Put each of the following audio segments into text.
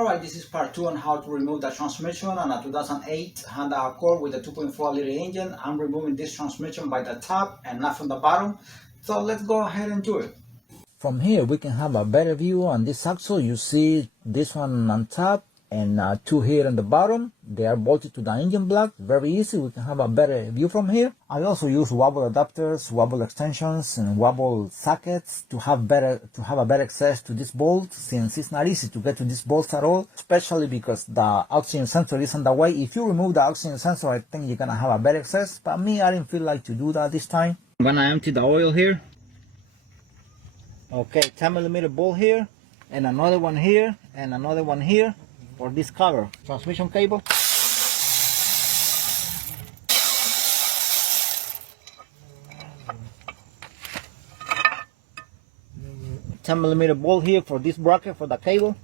Alright, this is part 2 on how to remove the transmission on a 2008 Honda Accord with a 2.4 liter engine. I'm removing this transmission by the top and not from the bottom. So let's go ahead and do it. From here we can have a better view on this axle. You see this one on top and two here on the bottom. They are bolted to the engine block. Very easy. We can have a better view from here. I also use wobble adapters, wobble extensions, and wobble sockets to have a better access to this bolt, since it's not easy to get to these bolts at all, especially because the oxygen sensor is on the way. If you remove the oxygen sensor, I think you're gonna have a better access, but me, I didn't feel like to do that this time. I'm gonna empty the oil here. Okay, 10mm bolt here, and another one here, and another one here for this cover. Transmission cable. 10mm bolt here for this bracket for the cable.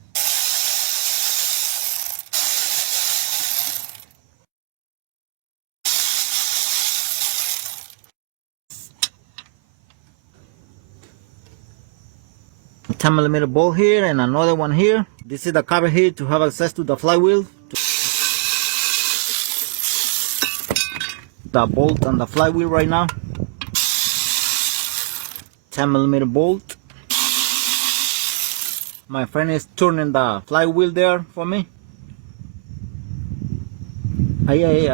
A 10mm bolt here and another one here. This is the cover here to have access to the flywheel. The bolt on the flywheel right now. 10mm bolt. My friend is turning the flywheel there for me. Ahí.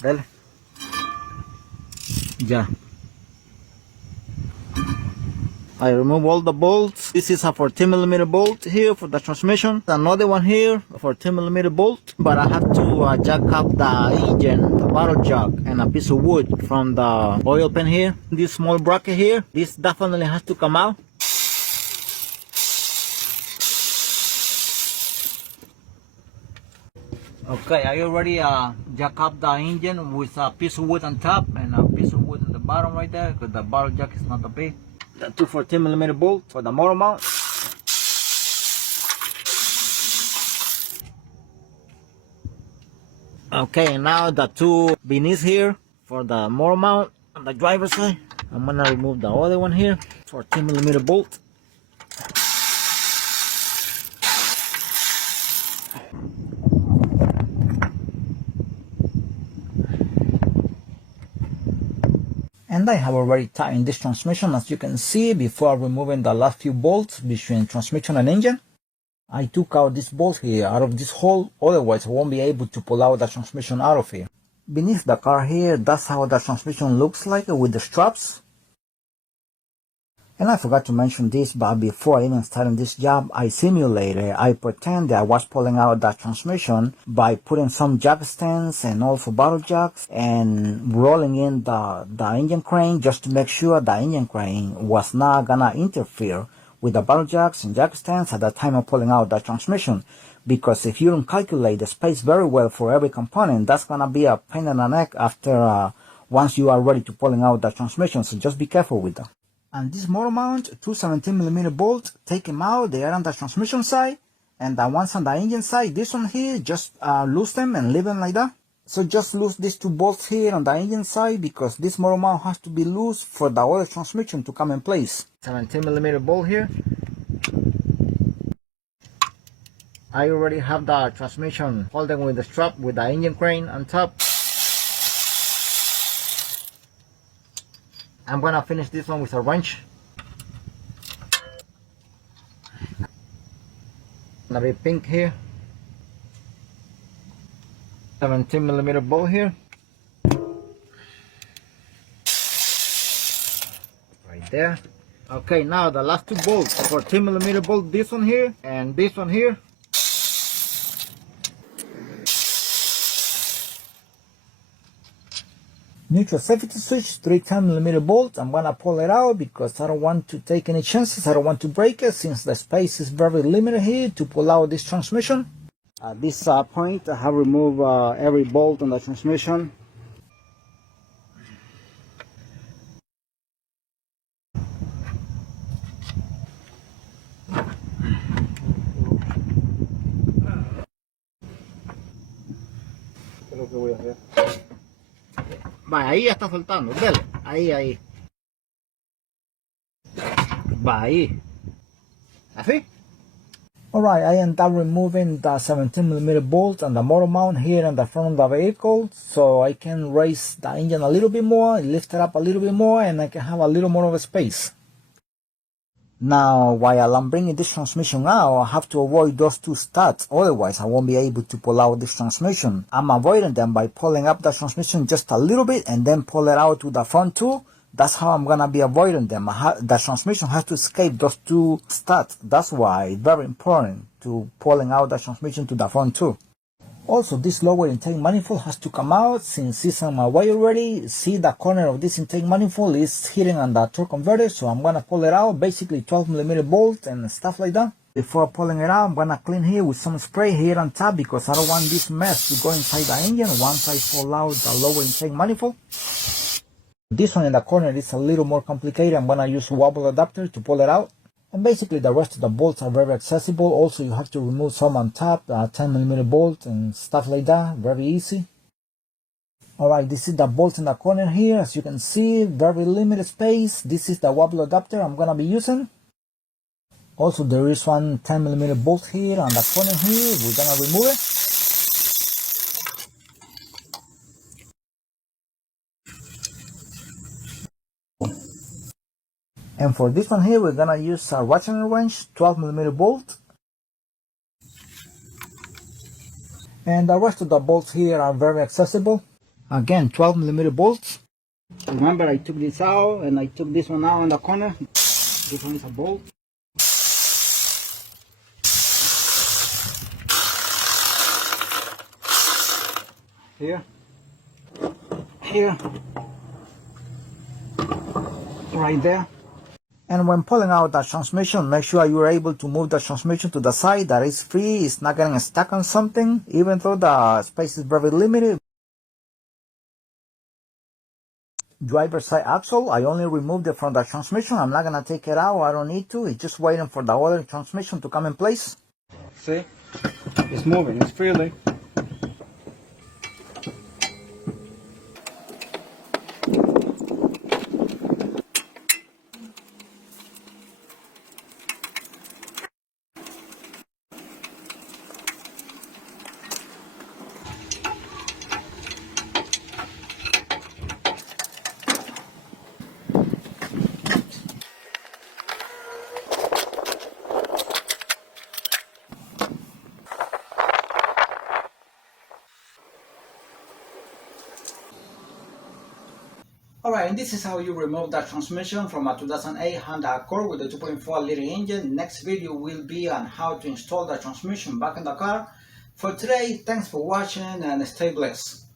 Dale. Ya. I remove all the bolts. This is a 14mm bolt here for the transmission. Another one here, a 14mm bolt. But I have to jack up the engine, the bottle jack, and a piece of wood from the oil pan here. This small bracket here, this definitely has to come out. Okay, I already jack up the engine with a piece of wood on top and a piece of wood on the bottom right there, because the bottle jack is not that big. The two 14mm bolts for the motor mount. Okay, now the two beneath here for the motor mount on the driver's side. I'm gonna remove the other one here, 14mm bolt. And I have already tightened this transmission, as you can see, before removing the last few bolts between transmission and engine. I took out this bolt here out of this hole, otherwise I won't be able to pull out the transmission out of here. Beneath the car here, that's how the transmission looks like with the straps. And I forgot to mention this, but before I even started this job, I pretend that I was pulling out the transmission by putting some jack stands and also bottle jacks and rolling in the engine crane just to make sure the engine crane was not gonna interfere with the bottle jacks and jack stands at the time of pulling out the transmission. Because if you don't calculate the space very well for every component, that's gonna be a pain in the neck after once you are ready to pulling out the transmission, so just be careful with that. And this motor mount, two 17mm bolts, take them out, they are on the transmission side, and the ones on the engine side, this one here, just loose them and leave them like that. So just loose these two bolts here on the engine side, because this motor mount has to be loose for the other transmission to come in place. 17mm bolt here. I already have the transmission holding with the strap with the engine crane on top. I'm gonna finish this one with a wrench. Gonna be pink here. 17mm bolt here. Right there. Okay, now the last two bolts, 14mm bolt, this one here and this one here. Neutral safety switch, 3 10mm bolts. I'm gonna pull it out because I don't want to take any chances. I don't want to break it, since the space is very limited here to pull out this transmission. At this point, I have removed every bolt on the transmission. ¿Qué es lo que voy a hacer? Vaya, ahí ya está soltando, dale, ahí. Bye. Así. Alright, I ended up removing the 17mm bolt and the motor mount here in the front of the vehicle so I can raise the engine a little bit more, lift it up a little bit more, and I can have a little more of a space. Now, while I'm bringing this transmission out, I have to avoid those two studs, otherwise I won't be able to pull out this transmission. I'm avoiding them by pulling up the transmission just a little bit and then pull it out to the front too. That's how I'm gonna be avoiding them. The transmission has to escape those two studs. That's why it's very important to pulling out the transmission to the front too. Also, this lower intake manifold has to come out since it's on my way already. See, the corner of this intake manifold is hitting on the torque converter, so I'm gonna pull it out, basically 12mm bolt and stuff like that. Before pulling it out, I'm gonna clean here with some spray here on top because I don't want this mess to go inside the engine once I pull out the lower intake manifold. This one in the corner is a little more complicated. I'm gonna use a wobble adapter to pull it out. And basically the rest of the bolts are very accessible. Also, you have to remove some on top, 10mm bolt and stuff like that, very easy. Alright, this is the bolt in the corner here. As you can see, very limited space. This is the wobble adapter I'm gonna be using. Also, there is one 10mm bolt here on the corner here. We're gonna remove it. And for this one here, we're gonna use a ratchet wrench, 12mm bolt. And the rest of the bolts here are very accessible. Again, 12mm bolts. Remember, I took this out and I took this one out in the corner. This one is a bolt. Here. Here. Right there. And when pulling out the transmission, make sure you're able to move the transmission to the side that is free, it's not getting stuck on something, even though the space is very limited. Driver's side axle, I only removed it from the transmission. I'm not gonna take it out, I don't need to. It's just waiting for the other transmission to come in place. See? It's moving, it's freely. Alright, and this is how you remove that transmission from a 2008 Honda Accord with a 2.4 liter engine. Next video will be on how to install the transmission back in the car. For today, thanks for watching and stay blessed.